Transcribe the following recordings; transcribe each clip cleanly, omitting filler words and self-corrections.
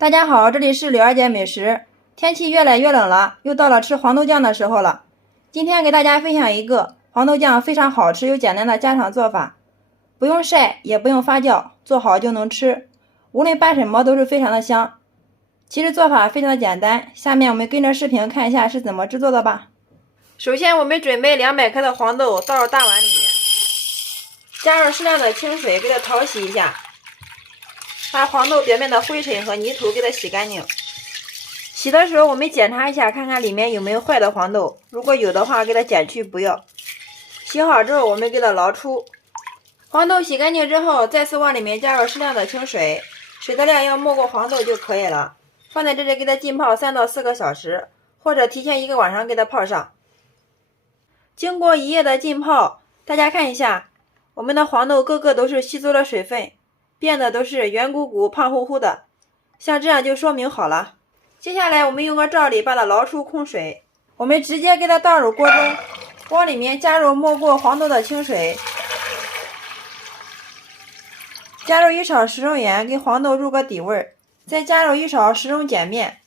大家好，这里是柳二姐美食。天气越来越冷了，又到了吃黄豆酱的时候了。今天给大家分享一个黄豆酱非常好吃又简单的家常做法，不用晒也不用发酵，做好就能吃，无论拌什么都是非常的香。其实做法非常的简单，下面我们跟着视频看一下是怎么制作的吧。首先我们准备200克的黄豆倒入大碗里面，加入适量的清水给它淘洗一下，把黄豆表面的灰尘和泥土给它洗干净。洗的时候我们检查一下，看看里面有没有坏的黄豆，如果有的话给它剪去不要。洗好之后我们给它捞出。黄豆洗干净之后，再次往里面加入适量的清水，水的量要没过黄豆就可以了。放在这里给它浸泡3到4个小时，或者提前1个晚上给它泡上。经过1夜的浸泡，大家看一下，我们的黄豆个个都是吸收了水分，变得都是圆鼓鼓胖乎乎的，像这样就说明好了。接下来我们用个罩里把它捞出空水，我们直接给它倒入锅中，往里面加入没过黄豆的清水，加入1勺食用盐给黄豆入个底味，再加入1勺食用碱面，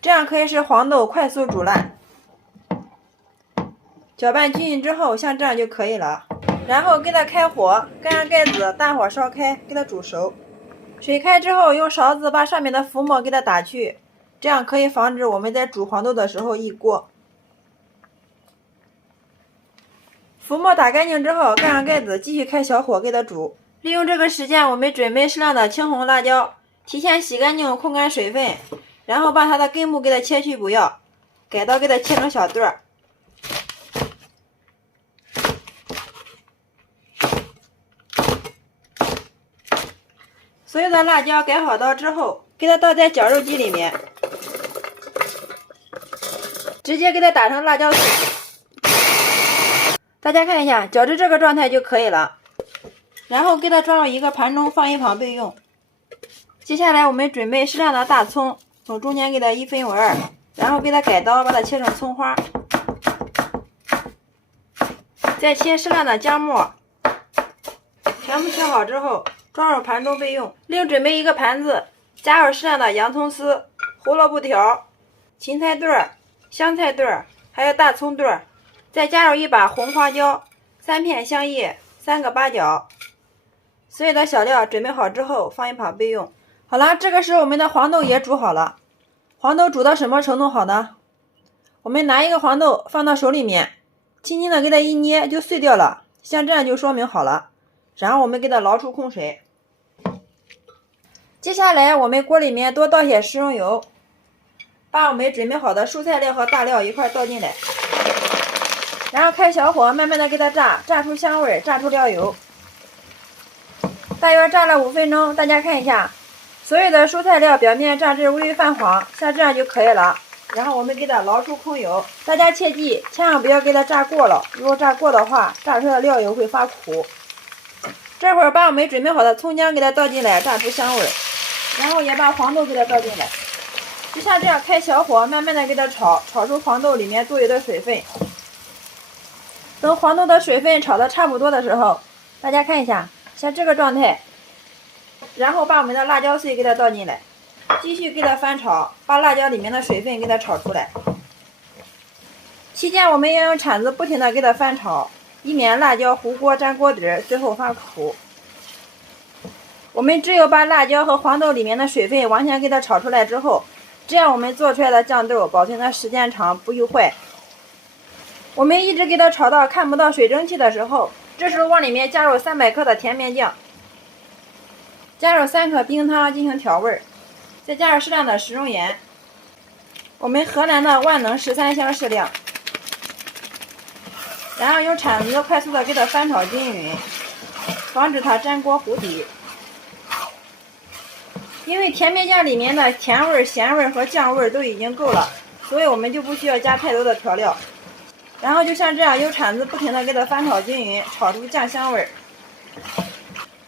这样可以使黄豆快速煮烂。搅拌均匀之后，像这样就可以了。然后给它开火，盖上盖子，大火烧开，给它煮熟。水开之后，用勺子把上面的浮沫给它打去，这样可以防止我们在煮黄豆的时候溢锅。浮沫打干净之后，盖上盖子，继续开小火给它煮。利用这个时间，我们准备适量的青红辣椒，提前洗干净，控干水分，然后把它的根部给它切去不要，改刀给它切成小段。所有的辣椒改好刀之后，给它倒在绞肉机里面，直接给它打成辣椒碎。大家看一下，搅至这个状态就可以了。然后给它装入一个盘中，放一旁备用。接下来我们准备适量的大葱，从中间给它1分为2，然后给它改刀把它切成葱花，再切适量的姜末，全部切好之后装入盘中备用。另准备一个盘子，加入适量的洋葱丝、胡萝卜条、芹菜段、香菜段，还有大葱段，再加入1把红花椒、3片香叶、3个八角。所有的小料准备好之后放一旁备用。好了，这个时候我们的黄豆也煮好了。黄豆煮到什么程度好呢？我们拿一个黄豆放到手里面，轻轻的给它一捏就碎掉了，像这样就说明好了。然后我们给它捞出空水。接下来我们锅里面多倒些食用油，把我们准备好的蔬菜料和大料一块倒进来，然后开小火慢慢的给它炸，炸出香味，炸出料油。大约炸了5分钟，大家看一下，所有的蔬菜料表面炸至微微泛黄，像这样就可以了。然后我们给它捞出空油，大家切记千万不要给它炸过了，如果炸过的话，炸出来的料油会发苦。这会儿把我们准备好的葱姜给它倒进来，炸出香味，然后也把黄豆给它倒进来，就像这样开小火慢慢的给它炒，炒出黄豆里面多余的水分。等黄豆的水分炒的差不多的时候，大家看一下，像这个状态，然后把我们的辣椒碎给它倒进来，继续给它翻炒，把辣椒里面的水分给它炒出来。期间我们要用铲子不停的给它翻炒，以免辣椒糊锅粘锅底，最后发苦。我们只有把辣椒和黄豆里面的水分完全给它炒出来之后，这样我们做出来的酱豆保存的时间长，不易坏。我们一直给它炒到看不到水蒸气的时候，这时候往里面加入300克的甜面酱，加入3克冰糖进行调味，再加入适量的食用盐，我们河南的万能13香适量，然后用铲子快速的给它翻炒均匀，防止它粘锅糊底。因为甜面酱里面的甜味、咸味和酱味都已经够了，所以我们就不需要加太多的调料。然后就像这样用铲子不停的给它翻炒均匀，炒出酱香味。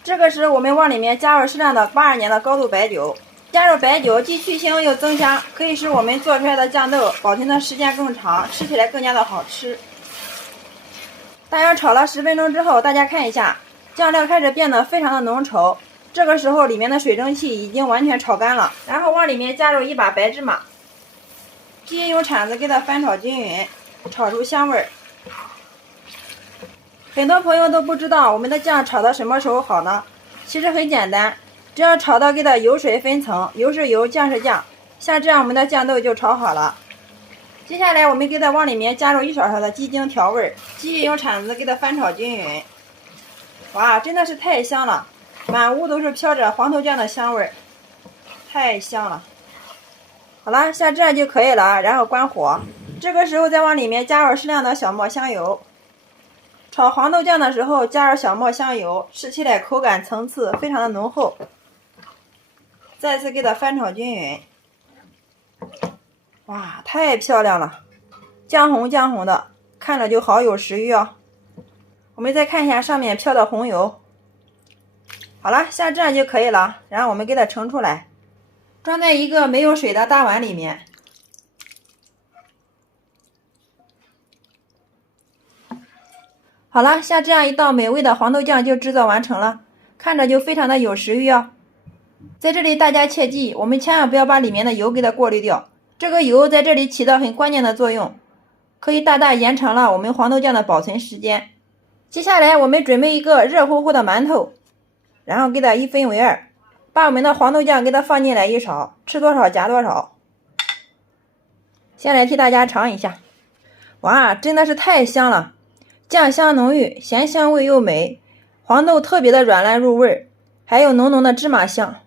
这个时候我们往里面加入适量的82年的高度白酒，加入白酒既去腥又增香，可以使我们做出来的酱豆保存的时间更长，吃起来更加的好吃。大约炒了10分钟之后，大家看一下，酱料开始变得非常的浓稠，这个时候里面的水蒸气已经完全炒干了，然后往里面加入一把白芝麻，继续用铲子给它翻炒均匀，炒出香味儿。很多朋友都不知道我们的酱炒到什么时候好呢？其实很简单，只要炒到给它油水分层，油是油，酱是酱，像这样我们的酱豆就炒好了。接下来我们给它往里面加入一勺勺的鸡精调味，继续用铲子给它翻炒均匀。哇，真的是太香了，满屋都是飘着黄豆酱的香味儿，太香了。好了，像这样就可以了，然后关火。这个时候再往里面加入适量的小磨香油。炒黄豆酱的时候加入小磨香油，吃起来口感层次非常的浓厚。再次给它翻炒均匀。哇，太漂亮了，酱红酱红的，看着就好有食欲哦。我们再看一下上面飘的红油。好了，像这样就可以了，然后我们给它盛出来，装在一个没有水的大碗里面。好了，像这样一道美味的黄豆酱就制作完成了，看着就非常的有食欲哦。在这里大家切记，我们千万不要把里面的油给它过滤掉，这个油在这里起到很关键的作用，可以大大延长了我们黄豆酱的保存时间。接下来我们准备一个热乎乎的馒头，然后给它一分为二，把我们的黄豆酱给它放进来一勺，吃多少加多少。先来替大家尝一下，哇，真的是太香了，酱香浓郁，咸香味又美，黄豆特别的软烂入味，还有浓浓的芝麻香，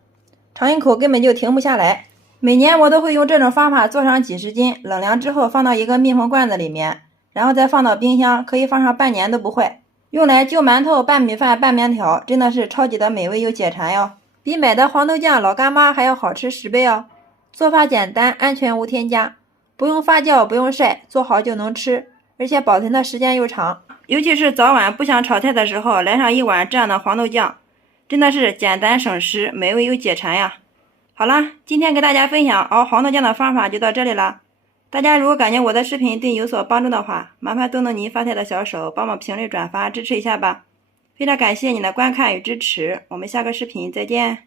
尝一口根本就停不下来。每年我都会用这种方法做上几十斤，冷凉之后放到一个密封罐子里面，然后再放到冰箱，可以放上半年都不坏。用来就馒头、拌米饭、拌面条，真的是超级的美味又解馋哟，比买的黄豆酱老干妈还要好吃10倍哦。做法简单，安全无添加，不用发酵，不用晒，做好就能吃，而且保存的时间又长。尤其是早晚不想炒菜的时候，来上一碗这样的黄豆酱，真的是简单省时，美味又解馋呀。好了，今天给大家分享熬黄豆酱的方法就到这里了。大家如果感觉我的视频对你有所帮助的话，麻烦动动您发财的小手，帮忙评论转发支持一下吧。非常感谢你的观看与支持，我们下个视频再见。